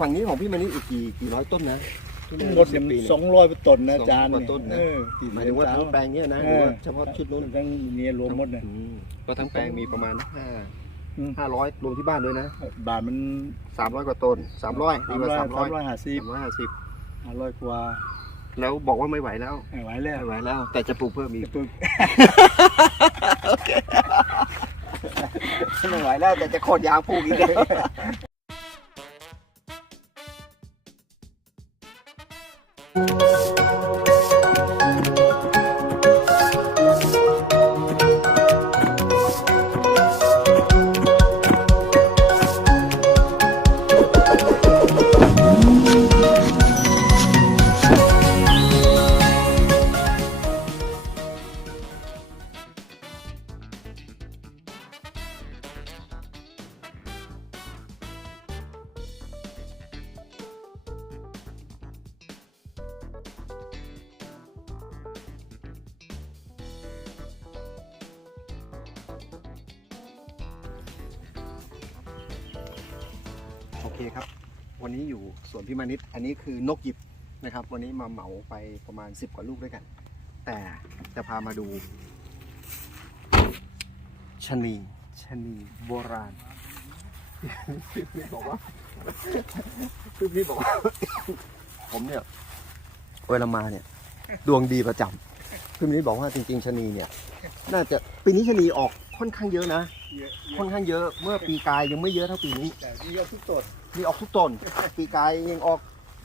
ฝั่งนี้ของพี่มานิดอีกกี่กี่ร้อยต้นนะทุเรียนหมดสิบปีสเนี่ยองร้อยต้นนะอาจารย์สองร้อยกว่าต้นนะ เออหมายถึงว่าทั้งแปลงเนี่ยนะหรือว่าเฉพาะชุดนู้นทั้งเนี่ยรวมหมดนะอืมก็ทั้งแปลงมีประมาณห้าอืม ห้าร้อยรวมที่บ้านด้วยนะบาทมันสามร้อยกว่าต้นสามร้อยสามร้อยสามร้อยสามร้อยห้าสิบสามร้อยห้าสิบห้าร้อยกว่าแล้วบอกว่าไม่ไหวแล้วไม่ไหวแล้วไม่ไหวแล้ว แต่จะปลูกเพิ่มอีกปึกไม่ไหวแล้วแต่จะโคตรยาวปลูกอีก โอเคครับ วันนี้อยู่สวนพิมานิดอันนี้คือนกหยิบนะครับ วันนี้มาเหมาไปประมาณ 10 กว่าลูกด้วยกัน แต่จะพามาดูชะนีชะนีโบราณพี่บอกว่าพี่พี่บอกว่าผมเนี่ยเวลามาเนี่ย ดวงดีประจำพี่นี้บอกว่าจริงๆชะนีเนี่ย น่าจะปีนี้ชะนีออก ค่อนข้างเยอะนะ เยอะค่อนข้างเยอะ เมื่อปีกายยังไม่เยอะเท่าปีนี้ แต่นี่ก็ทุกต้นมีออกทุกต้น ปีกายยังออก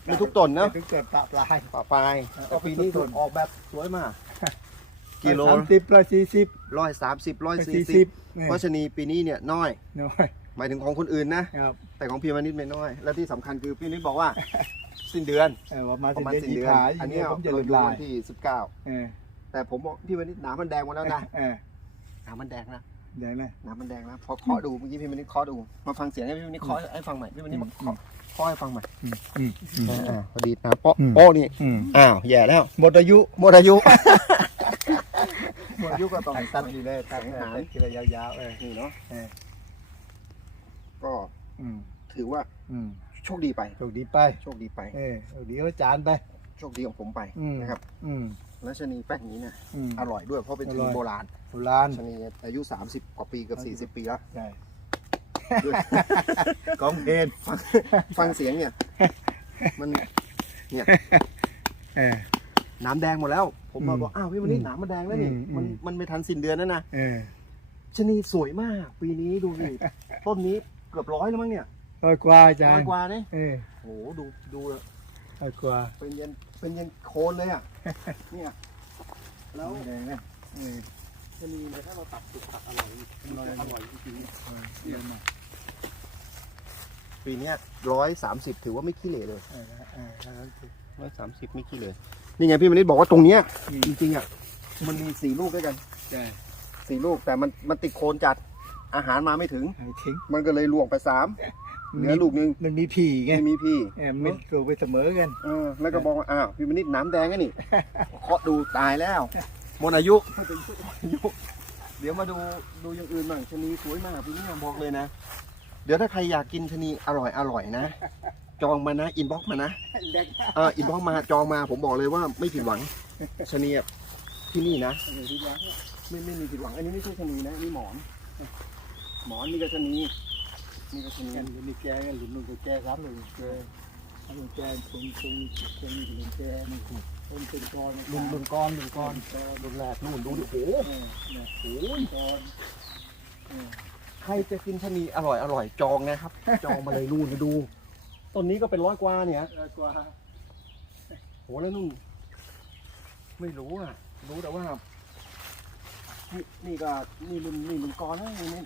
มีทุกต้นนะทุกต้นปะปลาย ป่าปลายเออก็ปีนี้ทุกต้น ออกแบบสวยมาก กิโลสามสิบร้อยสี่สิบร้อยสามสิบร้อยร้อยสี่สี่สิสิบบเนี่ยเพราะชะนีปีนี้เนี่ยน้อย น้อยหมายถึงของคนอื่นนะ ครับแต่ของพี่มานิดไม่น้อย และที่สำคัญคือพี่นิดบอกว่า สิ้นเดือนเออประมาณปสิระบมาณเดือนสิ้นยี่เดือนขายอันนี้ผมจะเราเลืดูลาวัยนที่สิบเก้าเออแต่ผมบอกพี่มานิดหนามันแดงหมดแล้วนะ เออห นามันแดงนะเดี๋ยวนะหนามันแดงแล้วพอเคาะดูเมื่อกี้พี่มานิดเคาะดูมาฟังเสียงให้พี่มานิดเคาะให้ฟังใหม่พี่มานิดมาเคาะเคาะให้ฟังใหม่อืมอืมอืมอ่าพอดีนะโป๊ะอืมโป๊ะนี่อืมอ้าวแย่แล้วหมดอายุหมดอายุหมดอายุก็ต้องตัดดีเลยตัดอาหารกินระยาวๆเออนี่เนาะเออก็อืมถือว่าอืมโชคดีไปโชคดีไปโชคดีไปเออโชคดีอาจารย์ไปโชคดีของผมไปอืมนะครับ อืม แล้วชะนีแป้งนี้เนี่ยอืม อร่อยด้วยเพราะเป็นชะอร่นีอย โบราณโบราณชะนีอายุ 30 กว่าปีเกือบ40 ปีแล้ว ใช่ด้วยกองเพนฟังเสียงเนี่ย มันเออน้ำแดงหมดแล้ว ผมมาอืมบอกอ้าวพี่วันนี้อืมน้ำมันแดงแล้วนี่อืมมันอืมมันไม่ทันสิ้นเดือนแล้วนะเออชะนีสวยมาก ปีนี้ดูดิต้นนี้เกือบร้อยแล้วมั้งเนี่ยร้อยกว่าอาจารร้อยย์กว่าเนี่ยเออโอ้โหดูดูร้อยกว่าเป็นยันเป็นยันโคนเลยอะ เนี่ยแล้วแดงนะเออชะนีเนี่ยถ้าเราตัดสุกตัดอร่อยมันจะอร่อยจริงเออเยี่ยมมากๆปีเนี้ร้อยสามสิบถือว่าไม่ขี้เหร่เลยเออเออเออร้อยสามสิบไม่ขี้เหร่นี่ไงพี่มณิดบอกว่าตรงเนี้ยอืมจริงๆอะมันมีสี่ลูกด้วยกันใช่สี่ลูกแต่มันมันติดโคนจัดอาหารมาไม่ถึงให้ทิ้งมันก็เลยล่วงไปสาม เหลือลูกหนึงมันมีผีไงไม่มีพี่เออมันตัวไปเสมอกันเออแล้วก็บอกว่าอ้าวพี่มณิดน้ำแดงไงนี่เคาะดูตายแล้วหมดอายุอายุ เดี๋ยวมาดูดูอย่างอื่นบ้างชะนีสวยมากพี่นี่บอกเลยนะ เดี๋ยวถ้าใครอยากกินชะนีอร่อยอร่อยนะ จองมานะอินบ็อกมานะแดงเอออินบ็อกมาจองมาผมบอกเลยว่าไม่ผิดหวังชะนีอะที่นี่นะเออดีแล้วไม่ไม่มีผิดหวังอันนี้ไม่ใช่ชะนีนะอันนี่หมอน หมอนนี่ก็ชะนี นี่ก็ชะนีกันมีแกกันหรือมึงก็แกครับเลยแกถ้ามึงแกตรงตรงตรงนี้หรือแกมันถูกต้นเป็นกรลุนลุนก้อนลุนก้อนลุนแรกนู่นดูดิโอ้โหเออเนี่ยโอ้ยกรเออใครจะกินชะนีอร่อยอร่อยจองนะครับ จองมาเลยนู่นไปดูต้นนี้ก็เป็นร้อยกว่าเนี่ยแล้วกว่าโหแล้วนู่นไม่รู้อะ รู้แต่ว่า นี่นี่ก็นี่ลุนนี่ลุนก้อนนะนี่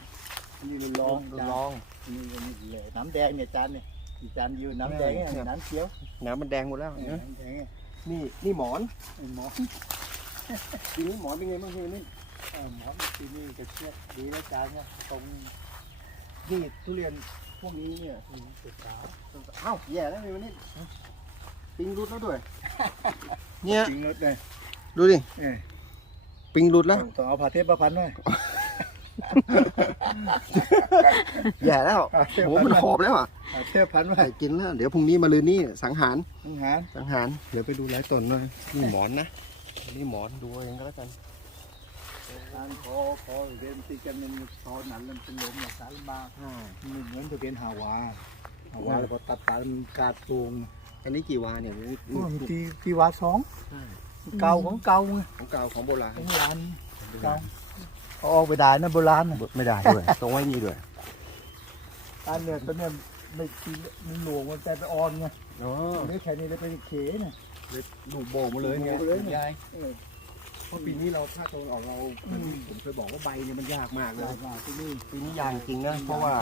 นี่นี่มันลองลุนจาลนองนี่มันเหละน้ำแดงเนี่ยจานเนี่ยอีจานยืนน้ำแดงเนี่ยน้ำเขียวน้ำมันแดงหมดแล้วเออเห็นไหมน้ำแดงเนี่ยนี่นี่หมอนไอ้หมอทีนี้หมอนเป็นไงบ้างพี่นี่เออหมอที่นี่ก็เชี่ยดีนะจานเนี่ยตรงนี่ทุเรียนพวกนี้เนี่ยอืมติดขาวเอ้าแย่แล้วพี่วันนี้ปิงรุดแล้วด้วยเนี่ยจริงรถเลยดูดิเออปิงรุดแล้วต้องเอาผ้าเทปมาพันไว้ แย่แล้วโหมันขอบแล้วอะเอาเทียบพันไว้ไข่กินแล้ว เดี๋ยวพรุ่งนี้มาลืนนี่สังหารอาหาร สังหาร เดี๋ยวไปดูไลฟ์ตนด้วยนี่หมอนนะ นี่หมอนดูเอาเองก็แล้วกันทางพอพอเรียนตีกันมันพอหนันมันเป็นลมหลักสารมามันเหมือนจะเป็นฮาวาฮาวาแล้วพอตัดสารมันกาดตูงอันนี้กี่วาเนี่ยนี่มันตีตีวาสองเก่าของเก่าไงของเก่าของโบราณของโบราณเก่า เอาออกไปได้นะโบราณน่ะไม่ได้ด้วย ต้องไว้นี่ด้วยอันเนี่ยตอนเนี้ยไม่ตีมันหลวงมันใจไปอ่อนไงอ๋อไม่แค่นี้เลยไปเขเนี่ยลูกโบกมาเลยไงโบกมาเลยยายเออเพราะปีนี้เราภาคตะวันออกเราผมเคยบอกว่าใบเนี่ยมันยากมากเลยได้มาที่นี่ปีนี้ยากจริงนะ เพราะว่า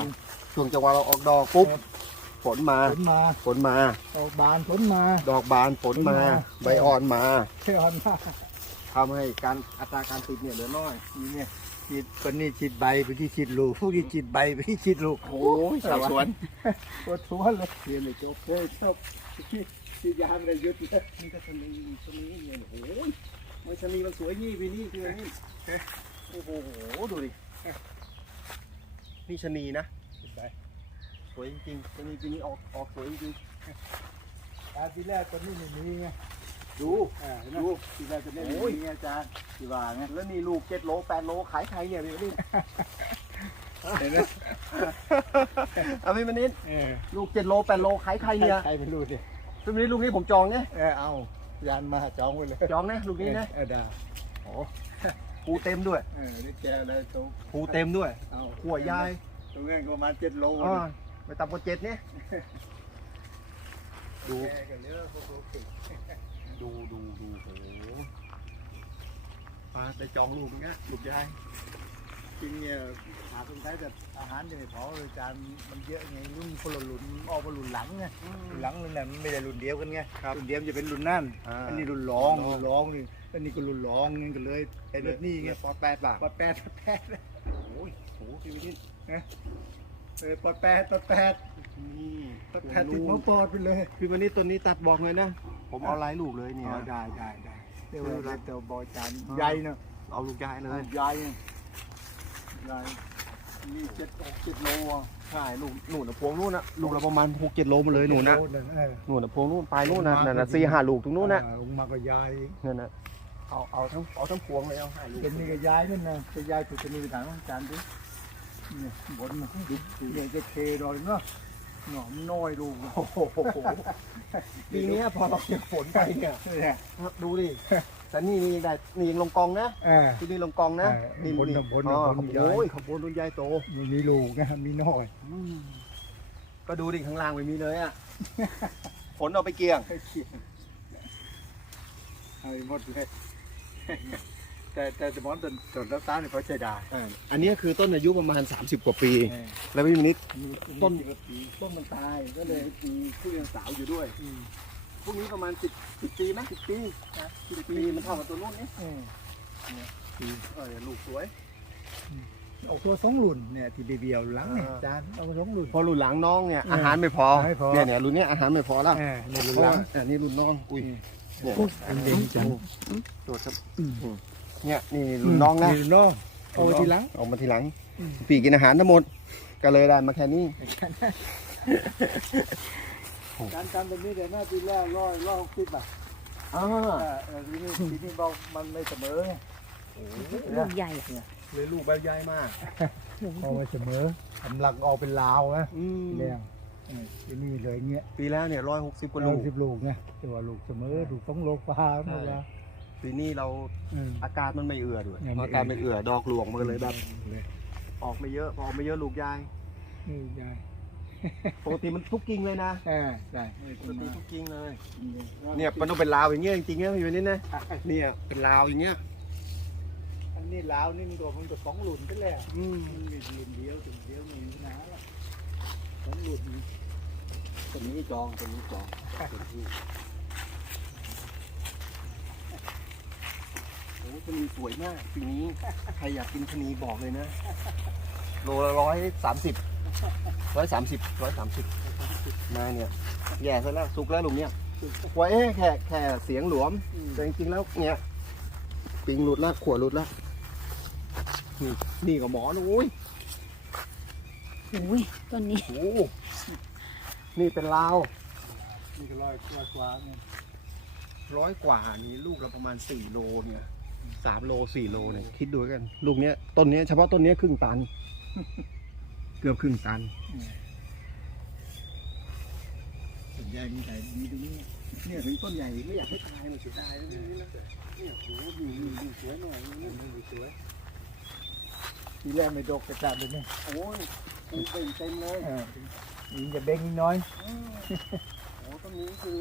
ช่วงจังหวะเราออกดอกปุ๊บฝนมาฝนมาฝนมา ออกบานฝนมา ดอกบานฝนมาฝนมา ใบอ่อนมา แค่อ่อนมา ทำให้การอัตราการติดเนี่ยเหลือน้อยนี่เนี่ยฉีดคนนี้ฉีดใบไปที่ฉีดลูกผู้ที่ฉีดใบไปที่ฉีดลูกโอ้ยสาวสวนปวดหัวเลยเรียนเลยจบเลยจบฉีดยาไม่ได้หยุดเลยนี่ก็ชะนีชะนีเนี่ยโอ้ยมันชะนีมันสวยยี่ปีนี้คือนี่โอ้โหดูดินี่ชะนีนะสวยจริงๆชะนีปีนี้ออกออกสวยจริงตาทีแรกตอนนี้ไม่มีไงๆ ดูอ่าเห็นไหมทีแรกตอนนี้ไม่มีไงอาจารย์ที่ว่าไงแล้วนี่ลูกเจ็ดโลแปดโลขายใครเนี่ยพี่มณินเห็นไหมเอาพี่มณินเออลูกเจ็ดโลแปดโลขายใครเนี่ยใครไม่รู้ดิพี่มณินลูกนี้ผมจองเนี่ยเออเอายานมาจองไว้เลยจองนะลูกนี้นะเออได้ภูเต็มด้วยเออนี่แกอะไรตรงภูเต็มด้วยเอาหัวยายตรงนี้ก็ประมาณเจ็ดโลอ่าไปตับโปรเจ็ดเนี่ยดู แกกันเยอะพวกเราเก่ง ดูดูดูโอ้โหปลาได้จองลูกเนี้ยลูกยายจริงเนี่ยหาคนใช้แต่อาหารจะไม่พอเลยจานมันเยอะไงรุ่นคนละรุ่นออกมารุ่นหลังไงรุ่นหลังรุ่นนั้นมันไม่ได้รุ่นเดียวกันไงรุ่นเดียวจะเป็นรุ่นนั่นอ่าอันนี้รุ่นรองรุ่นรองนี่อันนี้ก็รุ่นรองนี่ก็เลยไอ้แบบนี้ไงปอดแปดบาทปอดแปดปอดแปดโอ้ยโหพี่วินิจ เออปอดแปดปอดแปดนี่ปอดแปดติดหัวปอดไปเลยพี่วินิจตัวนี้ตัดบอกเลยนะ ผมเอาลายลูกเลยเนี่ยอ๋อได้ได้ได้เดี๋ยวเออเราเดี๋ยวบอยจานอ๋อใหญ่เนาะเอาลูกยายเลยใหญ่เนี่ยใหญ่นี่เจ็ดเจ็ดโลอะใช่ลูกหนูนะพวงนู่นนะลูกละประมาณหกเจ็ดโลมาเลยหนูนะโลเออหนูนะพวงนู่นปลายนู่นนะนั่นนะสี่ห้าลูกตรงนู้นนะอ่าลงมาก็ยายนั่นนะเอาเอาทั้งเอาทั้งพวงเลยเอาห้าลูกเป็นนี่ก็ยายนั่นนะจะยายถูกจะมีปัญหาของจานดิ เนี่ยบนนะเนี่ยจะเทหน่อยเนาะหน่อมน้อยดูโอ้โหปีนี้พอเราเก็บฝนไปเนี่ยเนี่ยดูดิแต่นี่นี่ยังได้นี่ยังลงกองนะเออที่นี่ลงกองนะเออนี่บนนี่น่ะบนอ๋น่ะอบนขใหญ่ โอ้ยขบวนรุ่นใหญ่โตมีมีลูกนะมีน้อยก็ดูดิข้างล่างไม่มีเลยอะฝนเอาไปเกลี่ยงให้เขียนเอาไปหมดเลย แต่แต่แต่บอลต้นต้นน้ำตาลเนี่ยเขาใช้ได้อันนี้คือต้นอายุประมาณ 30 กว่าปี เออแล้วพี่มินิด ต้ต้นนปีต้นมันตายก็เลยปีผู้ยังสาวอยู่ด้วยอืมพวกนี้ประมาณ10 10ปีไหม10ปีนะ10ปีมันเท่ากับตัวนู้นนี่เออเออเดี๋ยวลูกสวยเอาตัวสองรุ่นเนี่ยที่เบียวๆหลังเนี่ยอ่า จานเอาสองรุ่น พอรุ่นหลังน้องเนี่ยเออออาหารไม่พอไม่พอ เนี่ยเนี่ยรุ่นเนี้ยอาหารไม่พอแล้วเออในรุ่นเพราะหลัว่างอันนี้รุ่นน้องอุ้ยเนี่ย อันเด่นจังโดดครับ เนี่ยนี่รุ่นน้องนะรุ่นน้องเอาไว้ทีหลังเอามาทีหลังอืมปีกินอาหารทั้งหมด ก็เลยได้มาแค่นี้การทำแบบนี้เดี๋ยวหน้าปีแรกร้อยร้อยหกสิบอะอ่าเออเออทีนี้ทีนี้เรามันไม่เสมอไงลูกใหญ่เลยลูกใบใหญ่มากเอาไว้เสมอกำลังออกเป็นลาวนะอืมเนี่ยเออทีนี้เลยเงี้ยปีแล้วเนี่ยร้อยหกสิบกว่าร้ลูอยกสิบลูกไงแต่ว่าลูกเสมอลูกต้องโลกฟ้าเนาะว่าปีนี้เราเอออากาศมันไม่เอื่อด้วยยังไม่อากาศไม่เอื่อดอกหลวงมันก็เลยแบบเลยออกไม่เยอะพอออกไม่เยอะลูกยายนี่ยายปกติมันทุกกิ่งเลยนะเออได้ไม่ปเป็กนติมาทุกกิ่งเลย เนี่เนี่ยยมันต้องเป็นลาวอย่างเงี้ยจริงๆนะพี่วันนี้นะเนี่ยเป็นลาวอย่างเงี้ยอันนี้ลาวนี่มันตัวมันตัวสองหลุนไปแล้วอืมมันมีหลุนเดียวถึงเดียวมีปัญหาละสองหลุนตัวนี้จองตัวนี้จอง อ้ชะนีสวยมากปีนี้ ใครอยากกินชะนีบอกเลยนะ โลละร้อยสามสิบร้อยสามสิบร้อยสามสิบมาเนี่ยแย่ซะแล้วสุกแล้วลุงเนี่ยว่าเอ๊ะแค่แค่เสียงหลวม แต่จริงๆแล้วเนี่ยปิงหลุดแล้วขวดหลุดแล้วนี่นี่กับหมอนะโอ้ยอุ้ยต้นนี้โอ้โหนี่เป็นลาวนี่ก็ร้อยกว่ากว่าเนี่ยร้อยกว่านี่ลูกละประมาณสี่โลเนี่ย สามโลสี่โลเนี่ยคิดดูแล้วกัน ลูกเนี้ยต้นเนี้ยเฉพาะต้นเนี้ยครึ่งตัน เกือบครึ่งตันส่วนใหญ่มีแต่ดีตรงนี้เนี่ยถึงต้นใหญ่ไม่อยากให้ตายมันเสียดายนะเนี่ยนะเนี่ยโอ้โหดูดูดูสวยหน่อยนี่ดูสวยทีแรกไม่ดกกระจัดเลยเนี่ยโอ้ยปูเป่งเต็มเลยเออยิงจะเบ้งนิดน้อยโอ้ต้นนี้คือ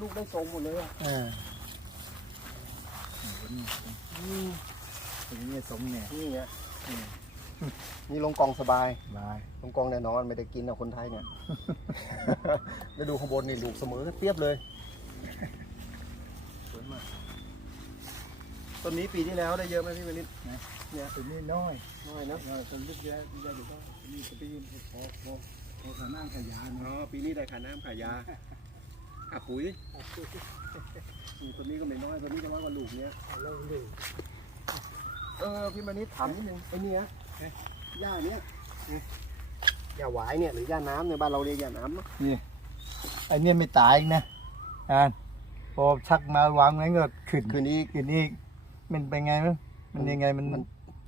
ลูกได้ทรงหมดเลยอะ เออตรงนี้สมเนี่ยนี่ไงนี่ลงกองสบาย บาย ลงกองแน่นอนไม่ได้กินอะคนไทยเนี่ยไปดูข้างบนนี่ลูกเสมอเทียบเลยสวยมากต้นนี้ปีที่แล้วได้เยอะไหมพี่วนิดตัวนี้น้อยน้อยนะน้อยตัวลึกแย่แย่เดี๋ยวก็นี่จะไปยืนพอพอพอขานั่งขยานอ๋อปีนี้ได้ขาน้ำขายา อาปุ๋ยอืมตัวนี้ก็ไม่น้อยตัวนี้ก็ร้อยกว่าลูกเนี้ยแล้วดูเออพี่มานิดถามนิดนึงไอ้เนี่ยหญ้าเนี้ยหญ้าหวายเนี่ยหรือหญ้าน้ำเนี่ยบ้านเราเรียกหญ้าน้ำเนอะไอเนี่ยไม่ตายอีกนะอ่านพอชักมาวางไว้ก็ขึ้นคืนนี้ขึ้นอีกมันเป็นไงมั้งมันยังไงมัน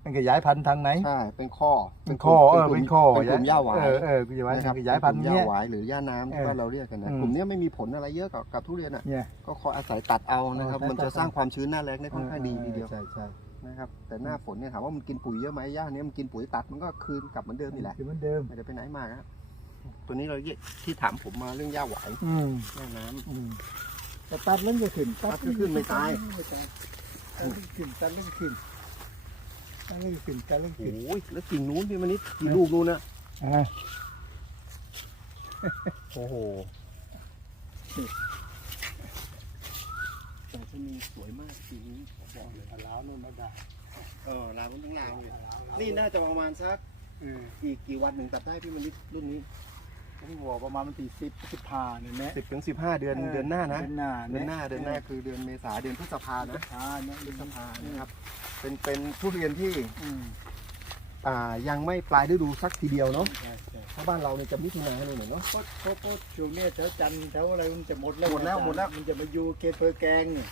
มันมันขยายพันธุ์ทางไหน ใช่เป็นข้อเป็นข้อเออกลุ่มเป็นข้อเป็นกลุ่มหญ้าหวายเออเออขยายนะครับขยายพันธุ์เป็กลุ่มหเนี้ญ้ายหวายหรือหญ้าน้ำที่เออบ้านเราเรียกกันนะอืมกลุ่มเนี้ยไม่มีผลอะไรเยอะกับกับทุเรียนอะเนี่ยก็ขออาศัยตัดเอานะครับเออมันจะตัดสร้างความชื้นหน้าแรงได้ค่อนข้างดีทีเดียวใช่ใช่นะครับแต่หน้าฝนเนี่ยถามว่ามันกินปุ๋ยเยอะไหมหญ้าเนี้ยมันกินปุ๋ยตัดมันก็คืนกลับเหมือนเดิมนี่แหละคือเหมือนเดิมไม่ได้ไปไหนมากครับตัวนี้เราเรียกที่ถามผมมาเรื่องหญ้าหวายอืมหญ้าน้ำอืมแต่ตัดแล้วจะขึ้นตัดก็ขึ้นไม่ตายไม่ตายตัดแล้วก็ขึ้นตัดแล้วก็ขึ้น ตัดแล้วก็ขึ้นตัดแล้วก็ขึ้นโอ้ยแล้วกิ่งนู้นพี่มันนิดกี่ลูกนู้นนะอ่าโอ้โหแต่ชะนีสวยมากปีนี้ขอบอกเลยลาวนู่นมาได้เออลาวมันทั้งลาวเลยนี่น่าจะประมาณสักเอออีกกี่วันถึงตัดได้พี่มันนิดรุ่นนี้ ผมบอกประมาณวันที่สิบสิบห้าเนี่ยแม่สิบถึงสิบห้าเดือนเดือนหน้านะ เดือนหน้าเดือนหน้าเดือนหน้าคือเดือนเมษาเดือนพฤษภานะอ่าเนี่ยพฤษภานะครับ เป็นเป็นทุเรียนที่อืมอ่ายังไม่ปลายฤดูสักทีเดียวเนาะใช่ใช่เพราะบ้านเราเนี่ยจะมิถุนาเลยเหมือนเนาะก็ก็ก็ช่วงเนี้ยแถวจันทร์แถวอะไรมันจะหมดแล้วหมดแล้วหมดแล้วมันจะมาอยู่เกตเพอแกงนี่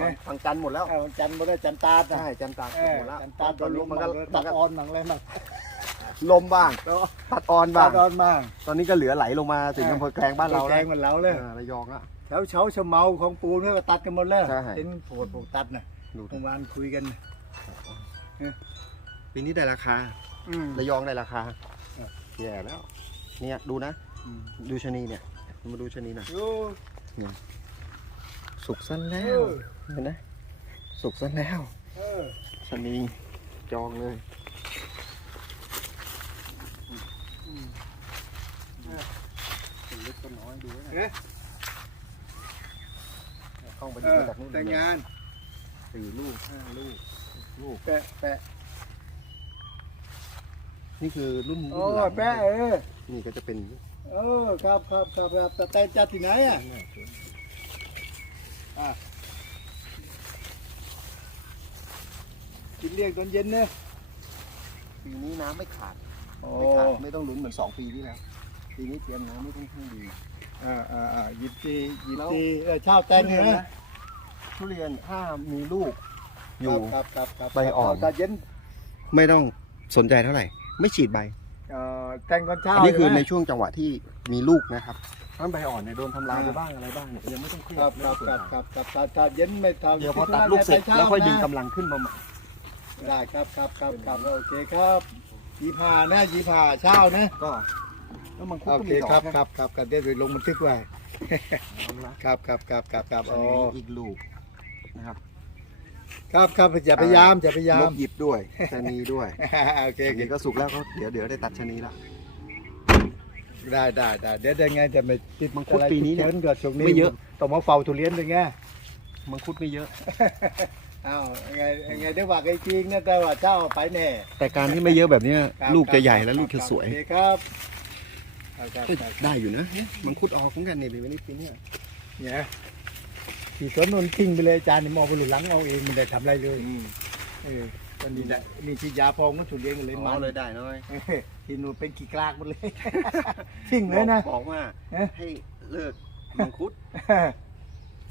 ฝั่งฝั่งจันทร์หมดแล้วเอาจันทร์บ่ได้จันทร์ตาดอะใช่จันทร์ตากเออหมดแล้วจันทร์ตาดตอนนี้มันก็ตัมัดนก็อ่อนหนังอะไรมา ลมบ้างตัดออนตับ้างดอ่อนมากตอนนี้ก็เหลือไหลลงมาถึงอำเภอแกลงบ้านเราแกแล้วงมันเล้าเลยเออระยองอะแถวเช้าชะเมาของปูนก็ตัดกันหมดแล้วใช่ เห็นโผล่โผล่ตัดน่ะดูดิเมื่อวานคุยกัน ปีนี้ได้ราคา อืม ระยองได้ราคาเออ แย่แล้ว เนี่ยดูนะ อืมดูชะนีเนี่ย มาดูชะนีหน่อยโอ้สุกสั้นเอแล้วอเห็นไหมสุกสั้นแล้วเออชะนีจองเลย อืม ตัวเล็กตัวน้อยดูไว้นะเอ๊ะกล้องไปเอดูอจากนู่นแต่งงานสี่ลูกห้าลูกลูกแปะแปะนี่คือรุ่นโอ้รุ่นหลังแปะเออนี่ก็จะเป็นเออครับครับครับครับแต่แต่จัดที่ไหนอะกินเลี้ยงตอนเย็นเนี่ยปีนี้น้ำไม่ขาดโอ้ ไม่ขาดไม่ต้องลุ้นเหมือนสองปีที่แล้วปีนี้เตรียมน้ำไม่ค่อนข้างดีอ่าอ่าอ่าหยิบตีหยิบแล้วตีเออเช่าแตนเนี่ยนะทุเรียนถ้ามีลูกอยู่ครับครับครับใบอ่อนตอนเย็นไม่ต้องสนใจเท่าไหร่ ไม่ฉีดใบเอ่อแตงตอนเช้าอันนี้คือในใช่ไหมช่วงจังหวะที่มีลูกนะครับถ้าใบอ่อนเนี่ยโดนทำลายไปบ้างอะไรบ้างเนี่ยยังไม่ต้องเครียดครับไม่คต้รัอบงสนครับใจครับครับถ้าถ้าเย็นไม่ทำเดี๋ยวพอตัดลูกเสร็จแล้วค่อยดึงกำลังขึ้นมาใหม่ได้ครับครับครับครับโอเคครับ ยี่ห้านะยี่ห้าเช้านะก็แล้วมังคุดโอก็เคมีดอกครับนะครับครับครับเดี๋ยวลงบันทึกไว้เอาละครับครับครับครับครับอัอ๋นอนี้อีกลูกนะครับครับครับอย่าพยายามอย่าพยายานม กหยิบด้วยชะนีด้วยโอเคอัโอนเคนี้ก็สุกแล้วก็เดี๋ยวเดี๋ยวได้ตัดชะนีละ ได้ได้ได้เดี๋ยวได้ไงจะไม่ติดมังคุดปีนี้เนี่ยเกิดช่วงนี้ไม่เยอะต้องมาเฝ้าทุเรียนด้วยไงมังคุดไม่เยอะ อ้าวยังไงยังไงได้ว่ากันจริงนะแต่ว่าเจ้าไปแน่แต่การที่ไม่เยอะแบบเนี้ยครับลูกจะใหญ่ครับและลูกจะสวยโอเคครับครับครับเอ้ยครับได้อยู่นะเนี่ยมังคุดออกของกันเนี่ยปีนี้ปีเนี้ยเนี่ยที่สวนนนท์ทิ้งไปเลยอาจารย์นี่มองไปหลุดหลังเอาเองไม่ได้ทำอะไรเลยเออก็นี่แหละนี่ฉีดยาพองก็ฉุดเลี้ยงกันเลยอ๋มัอนเลยได้น้อยเออที่หนูเป็นกี่กลากหมดเลยจริงเลยนะ บอกบอกว่าเอ๊ะ ให้เลิกมังคุด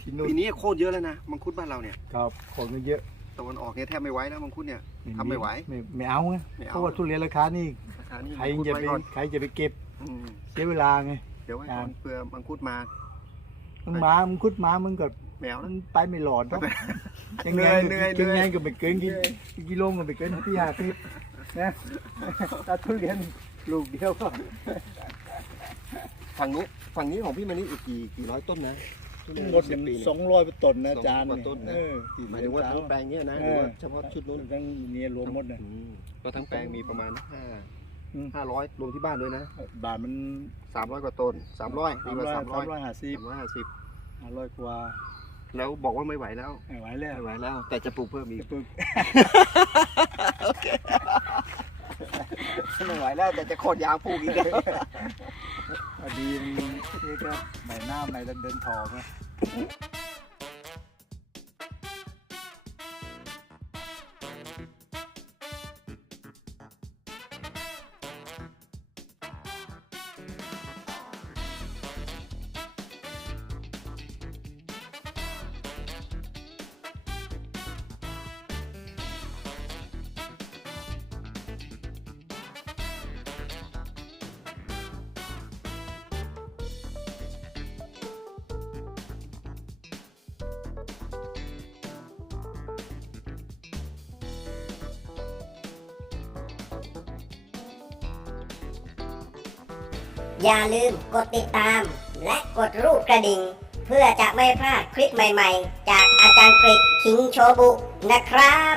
ที่หนูปีนี้โคตรเยอะแล้วนะมังคุดบ้านเราเนี่ยครับคนก็เยอะตะวันออกเนี่ยแทบไม่ไหวแล้วมังคุดเนี่ยทำไม่ไหว ไม่ไม่เอาไงไม่เอา เพราะว่าทุเรียนราคานี่ราคานี่ใครมังคุดจะไว้ไปก่อนใครจะไปเก็บอืมเสียเวลาไง เดี๋ยวไว้ก่อนอ่าเพื่อมังคุดมามึงมามึงคุดมามึงก็แมวมันะ นไปไม่หลอดหรอกยังเหนื่ไงอยเหนื่อยยังไงเหนื่อยก็ไม่เกินกี่กิโลก็ไม่เกินที่ห้าสิบนะถ้าทุเรียนลูกเดียวก็ฝั่งนู้นฝั่งนี้ของพี่มันนี่อีกกี่กี่ร้อยต้นนะ ทุเรียนหมดสิบปีสเนี่ยองร้อยต้นนะอาจารย์สองร้อยกว่าต้นนะ เออที่หมายถึงว่าทั้งแปลงเนี่ยนะหรือว่าเฉพาะชุดนู้นทั้งเนี่ยรวมหมดนะอืมก็ทั้งแปลงมีประมาณห้าอืมห้าร้อยรวมที่บ้านด้วยนะบาทมันสามร้อยกว่าต้นสามร้อยดีสามกว่าร้อยสามร้อยสามร้อยห้าสิบสามร้อยห้าสิบห้าร้อยกว่าแล้วบอกว่าไม่ไหวแล้วไม่ไหวแล้วไม่ไหวแล้ว แต่จะปลูกเพิ่มอีกจะปึกไม่ไหวแล้วแต่จะโคตรยางปลูกอีกพอ ดีมันนี่ก็ใบหน้าใบเดินทองนะ อย่าลืมกดติดตาม และกดรูปกระดิ่ง เพื่อจะไม่พลาดคลิปใหม่ๆ จากอาจารย์กริกคิงโชบุนะครับ